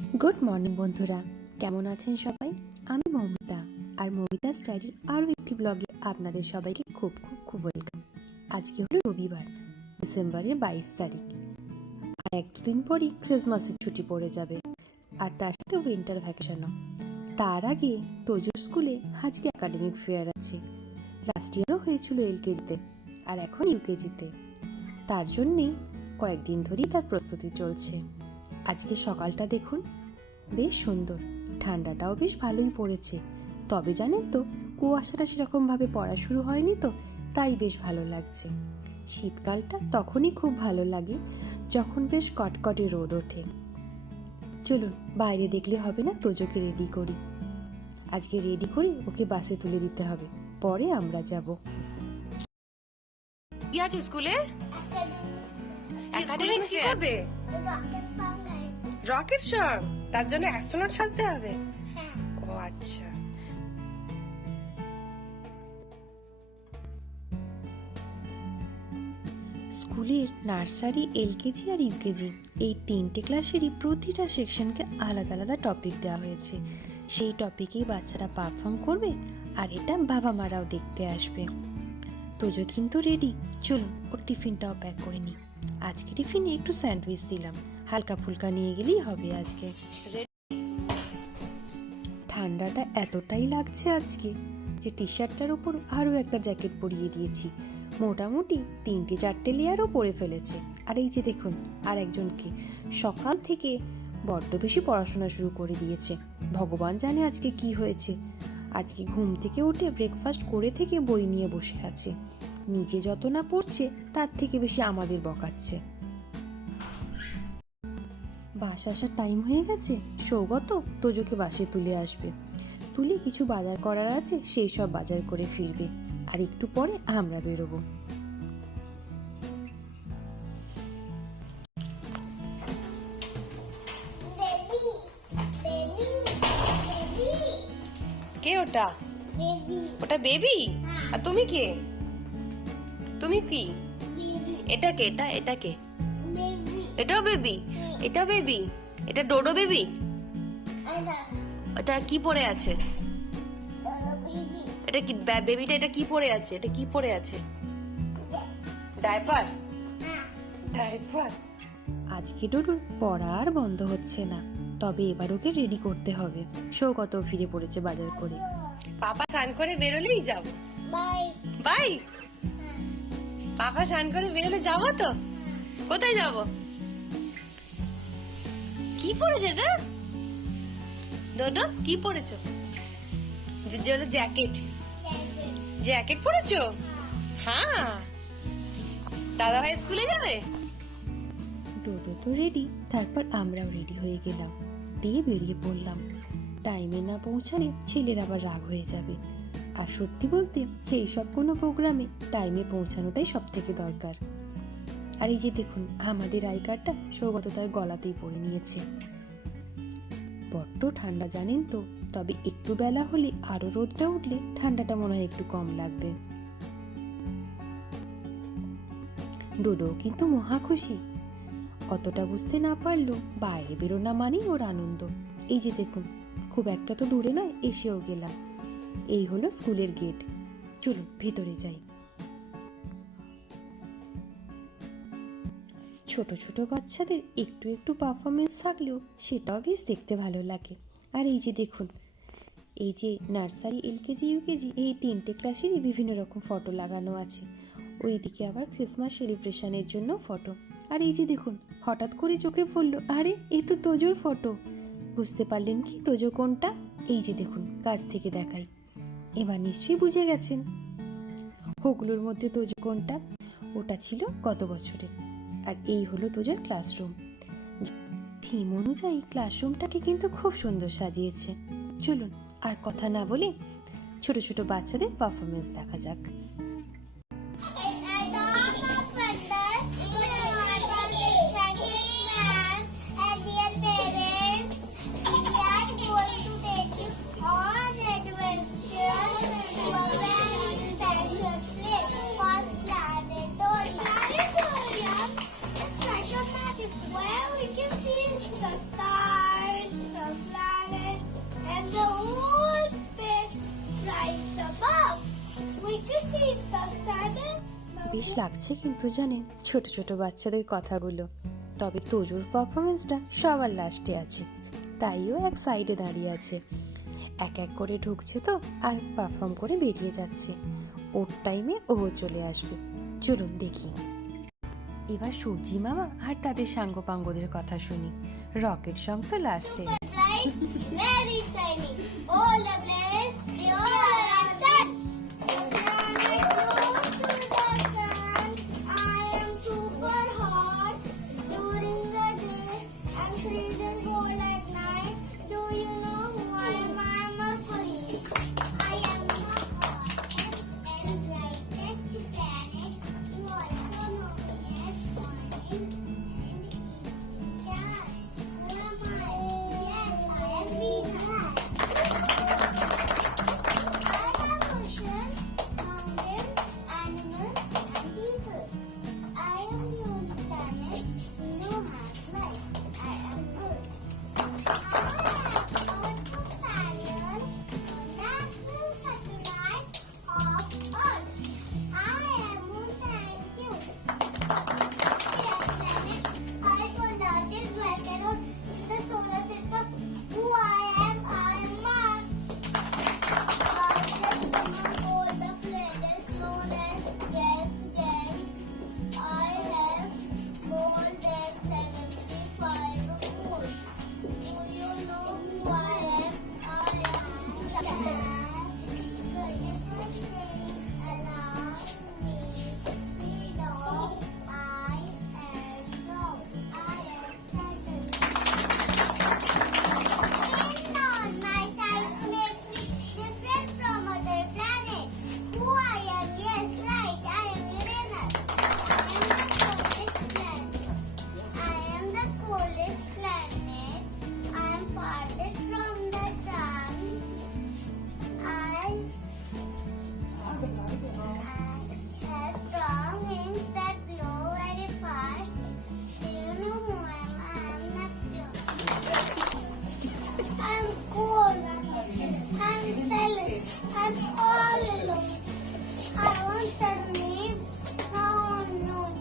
Good morning বন্ধুরা, কেমন আছেন সবাই? আমি মৌমিতা, আর মৌমিতা স্টাডির আরও একটি ব্লগে আপনাদের সবাইকে খুব খুব খুব ওয়েলকাম। আজকে হলো রবিবার, ডিসেম্বরের 22 তারিখ। আর এক দুদিন পরই ক্রিসমাসের ছুটি পড়ে যাবে, আর তার সাথে উইন্টার ভ্যাকেশনও। তার আগে তোজোর স্কুলে আজকে একাডেমিক ফেয়ার আছে। লাস্ট ইয়ারও হয়েছিল এলকেজিতে, আর এখন ইউকেজিতে। তার জন্যেই কয়েকদিন ধরেই তার প্রস্তুতি চলছে। আজকে সকালটা দেখুন, বেশ সুন্দর, ঠান্ডাটাও বেশ ভালোই পড়েছে। তবে জানেন তো, কুয়াশাটা সেরকমভাবে পড়া শুরু হয়নি তো, তাই বেশ ভালো লাগছে। শীতকালটা তখনই খুব ভালো লাগে যখন বেশ কটকটে রোদ ওঠে। চলুন বাইরে দেখলে হবে না, তোজোকে রেডি করি। আজকে রেডি করে ওকে বাসে তুলে দিতে হবে, পরে আমরা যাব। কি আছে স্কুলে? একাডেমিক কি করবে? রকেট সং, তার জন্য অ্যাস্ট্রোনট সাজতে হবে। ও আচ্ছা। স্কুলের নার্সারি, এলকেজি আর ইউকেজি এই তিনটে ক্লাসেরই প্রতিটা সেকশনকে আলাদা আলাদা টপিক দেওয়া হয়েছে। সেই টপিকেই বাচ্চারা পারফর্ম করবে, আর এটা বাবা মারাও দেখতে আসবে। তোজো কিন্তু রেডি, চলুন ওর টিফিনটাও প্যাক করে নিই। আজকে টিফিনে একটু স্যান্ডউইচ দিলাম, হালকা ফুলকা নিয়ে গেলেই হবে আজকে। ঠান্ডাটা এতটাই লাগছে আজকে যে টি শার্টটার উপর আরও একটা জ্যাকেট পরিয়ে দিয়েছি। মোটামুটি 3-4 লেয়ারও পরে ফেলেছে। আর এই যে দেখুন, আর একজনকে সকাল থেকে বড্ড বেশি পড়াশোনা শুরু করে দিয়েছে। ভগবান জানে আজকে কি হয়েছে। আজকে ঘুম থেকে উঠে ব্রেকফাস্ট করে থেকে বই নিয়ে বসে আছে। নিজে যত না পড়ছে, তার থেকে বেশি আমাদের বকাচ্ছে। বাস আসার টাইম হয়ে গেছে। সৌগত তোজোকে বাসে তুলে আসবে, তুলে কিছু বাজার করার আছে সেই সব বাজার করে ফিরবে। আর একটু পরে আমরা বেরোবো। কে ওটা? ওটা বেবি। আর তুমি কে? তুমি কি? এটা কে? এটা কে? এটাও বেবি? এটাও বেবি? এটা ডোডো বেবি? এটা কি পরে আছে? এটা কি বেবিটা? এটা কি পরে আছে? এটা কি পরে আছে? ডাইপার? ডাইপার। আজকে ডোডোর পড়া আর বন্ধ হচ্ছে না, তবে এবার ওকে রেডি করতে হবে। সৌগত ফিরে পড়েছে বাজার করে। পাপা স্নান করে বেরোলেই যাবো। বাই। পাপা স্নান করে বেরোলে যাবো তো? কোথায় যাবো? কি পরেছে এটা? ডোডো কি পরেছো? জ্যাকেট। জ্যাকেট পরেছো? হ্যাঁ। দাদা ভাই স্কুলে যাবে? ডোডো তো রেডি, তারপর আমরাও রেডি হয়ে গেলাম, দিয়ে বেরিয়ে পড়লাম। টাইমে না পৌঁছালে ছেলের আবার রাগ হয়ে যাবে। আর সত্যি বলতে এই সব কোনো প্রোগ্রামে টাইমে পৌঁছানোটাই সব থেকে দরকার। আর এই যে দেখুন, আমাদের আই কার্ডটা সৌগত তার গলাতেই পরে নিয়েছে। বড্ড ঠান্ডা জানেন তো, তবে একটু বেলা হলে আরো রোদটা উঠলে ঠান্ডাটা মনে হয় একটু কম লাগবে। ডোডো কিন্তু মহা খুশি। অতটা বুঝতে না পারলেও বাইরে বেরোনা মানেই ওর আনন্দ। এই যে দেখুন, খুব একটা তো দূরে নয়, এসেও গেলাম। এই হলো স্কুলের গেট। চলুন ভেতরে যাই। ছোট ছোট বাচ্চাদের একটু একটু পারফরমেন্স থাকলেও সেটাও বেশ দেখতে ভালো লাগে। আর এই যে দেখুন, এই যে নার্সারি, এলকেজি, ইউকেজি এই তিনটে ক্লাসেরই বিভিন্ন রকম ফটো লাগানো আছে। ওইদিকে আবার ক্রিসমাস সেলিব্রেশনের জন্য ফটো। আর এই যে দেখুন, হঠাৎ করে চোখে পড়লো, আরে এই তো তোজোর ফটো। বুঝতে পারলেন কি তোজো কোনটা? এই যে দেখুন, কাছ থেকে দেখাই, এবার নিশ্চয়ই বুঝে গেছেন ওগুলোর মধ্যে তোজো কোনটা। ওটা ছিল গত বছরের। আর এই হলো তোজোর ক্লাসরুম। থিম অনুযায়ী ক্লাসরুমটাকে কিন্তু খুব সুন্দর সাজিয়েছে। চলুন আর কথা না বলে ছোট ছোট বাচ্চাদের পারফরমেন্স দেখা যাক। Where we can see the stars. লাগছে কিন্তু জানেন ছোট ছোট বাচ্চাদের কথাগুলো। তবে তোজোর পারফরমেন্সটা সবার লাস্টে আছে, তাইও এক সাইডে দাঁড়িয়ে আছে। এক এক করে ঢুকছে তো আর পারফর্ম করে বেরিয়ে যাচ্ছে। ওর টাইমে ও চলে আসবে। চলুন দেখি। এবার সূর্যি মামা আর তাদের সাঙ্গপাঙ্গদের কথা শুনি। রকেট সং তো লাস্টে। Very shiny. All the players, they all are set. I am super hot during the day and freezing cold at night. Do you know who I am? I am Mercury. I am the hottest and brightest planet. You also know me as morning and star. Who am I? Yes, I am Venus. I have oceans, mountains, animals, and people. I am the only planet we know has life. I am Earth. I am our companion, natural satellite of Earth. I am Moon. Thank you. Dear planet, I am the largest volcano in the solar system. Who I am Mars. Largest among all the planets known as gangs. I have more than 75 moons. Do you know who I am? I am the around me. Freedom, eyes and dogs. I am Saturn. On my sides makes me different from other planets. Who I am? Yes, right. I am Uranus. I am the coldest planet. I am farthest from the sun. I have strong wings that blow very fast. Do you know who I am? I am Neptune. I'm cold. I'm silent. I'm all alone. I once said name, now unknown.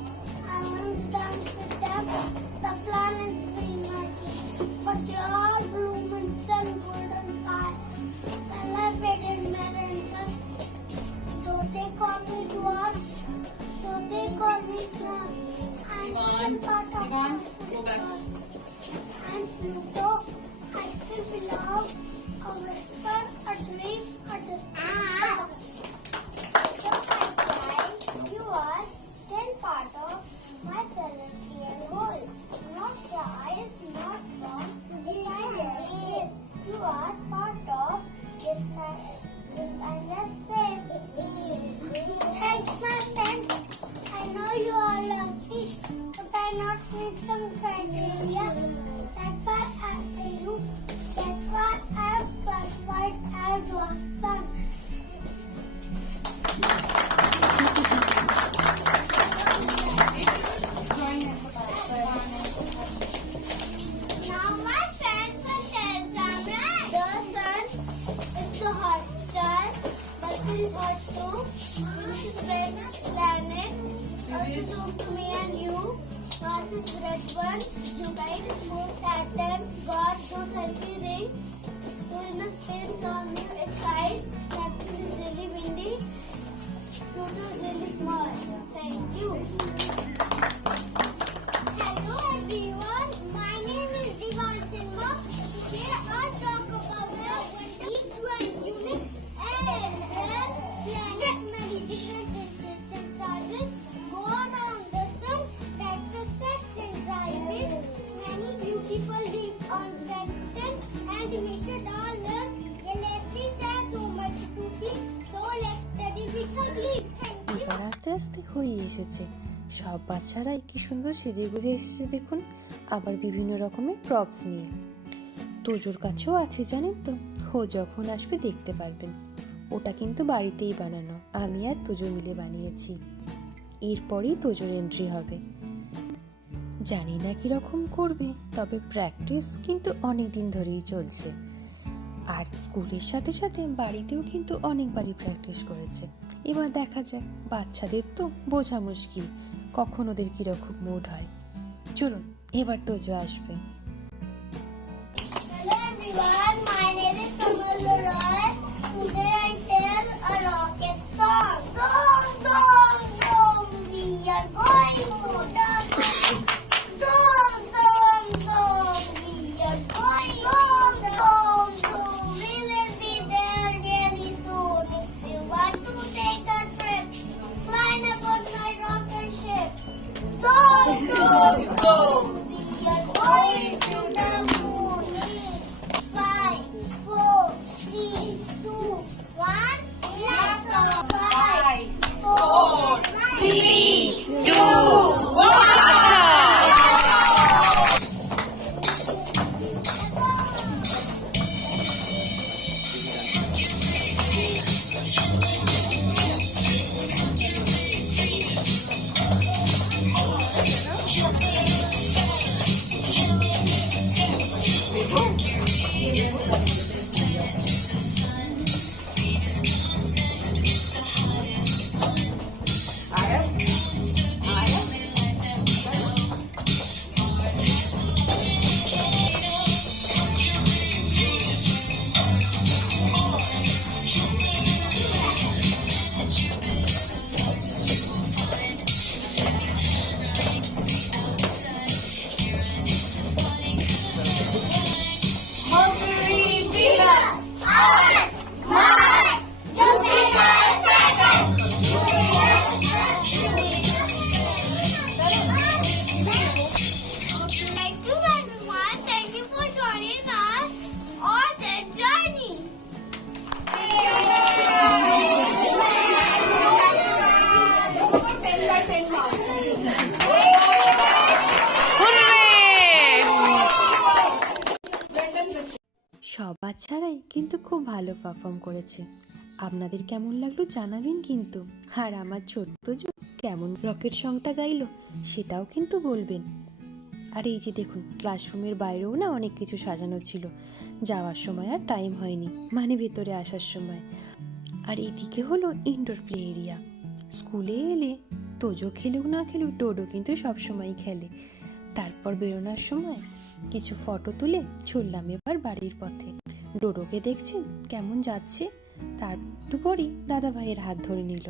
I once danced with them. The planets will not but they all bloom in sun, golden fire. When I faded Melanchthon, though they call me dwarf, though they call me small, I'm still part of and Pluto, I still belong. A whisper, a dream, a distant you are still part of my celestial whole. Not shy, not born, yes. You are part of this endless space. Thanks, my friend. I know you are lucky, but I not meet some criteria. That's why I'm for you. That's why I'm classified as your son. Now my friends will tell some right. The sun is the hot star, but it is hot too. This is red planet. Earth is home to me and you. Mars is red one. Jupiter is moon, Saturn, God, those healthy rings. Uranus spins on you, its eyes. Neptune is really windy. Pluto is really small. Thank you. Hello everyone. My name is Divan Sharma. Today I'll talk about each one unique and planets many different in shapes and sizes. Go around the sun, Texas sets and rises. Many beautiful rings on Saturn and we should all learn. Galaxies have so much to see. So let's study with a gleam. Thank you. এবার আস্তে আস্তে হয়ে এসেছে। সব বাচ্চারাই কি সুন্দর সেজে গুজে এসেছে দেখুন, আবার বিভিন্ন রকমের প্রপস নিয়ে। তোজোর কাছেও আছে জানেন তো, ও যখন আসবে দেখতে পারবেন। ওটা কিন্তু বাড়িতেই বানানো, আমি আর তোজো মিলে বানিয়েছি। এরপরই তোজোর এন্ট্রি হবে। জানি না কিরকম করবে, তবে প্র্যাকটিস কিন্তু অনেক দিন ধরেই চলছে। আর স্কুলের সাথে সাথে বাড়িতেও কিন্তু অনেকবারই প্র্যাকটিস করেছে। এবার দেখা যাক, বাচ্চাদের তো বোঝা মুশকিল কখন ওদের কিরকম মুড হয়। চলুন এবার তোজো আসবে। Hello everyone, my name is Kamal Roy. Today I tell a rocket song. Dong, dong, dong, we are going to the moon. Dong, dong, dong, we are going. Dong, dong, dong, we will be there really soon. If you want to take a trip, climb aboard my rocket ship. Dong, dong, dong, we are going to the moon. 5, 4, 3, 2, 1. Let's go. 5, 4, 3, 2, সব বাচ্চারাই কিন্তু খুব ভালো perform করেছে। আপনাদের কেমন লাগলো জানাবেন কিন্তু। আর আমার ছোট্ট তোজো কেমন রকেট সংটা গাইলো সেটাও কিন্তু বলবেন। আর এই যে দেখুন, ক্লাসরুমের বাইরেও না অনেক কিছু সাজানো ছিল। যাওয়ার সময় আর টাইম হয়নি, মানে ভেতরে আসার সময়। আর এইদিকে হলো ইনডোর প্লে এরিয়া। স্কুলে এলে তোজো খেলুক না খেলুক, ডোডো কিন্তু সবসময় খেলে। তারপর বেরোনোর সময় কিছু ফটো তুলে ছুটলাম এবার বাড়ির পথে। ডোডোকে দেখছেন কেমন যাচ্ছে, তার একটু পরই দাদা ভাইয়ের হাত ধরে নিল।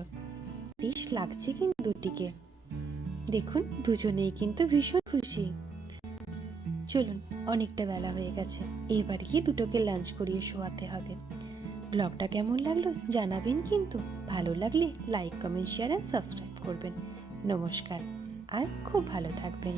বেশ লাগছে কিন্তু দুটিকে, দেখুন দুজনেই কিন্তু ভীষণ খুশি। চলুন, অনেকটা বেলা হয়ে গেছে, এবার গিয়ে দুটোকে লাঞ্চ করিয়ে শোয়াতে হবে। ব্লগটা কেমন লাগলো জানাবেন কিন্তু। ভালো লাগলে লাইক, কমেন্ট, শেয়ার আর সাবস্ক্রাইব করবেন। নমস্কার আর খুব ভালো থাকবেন।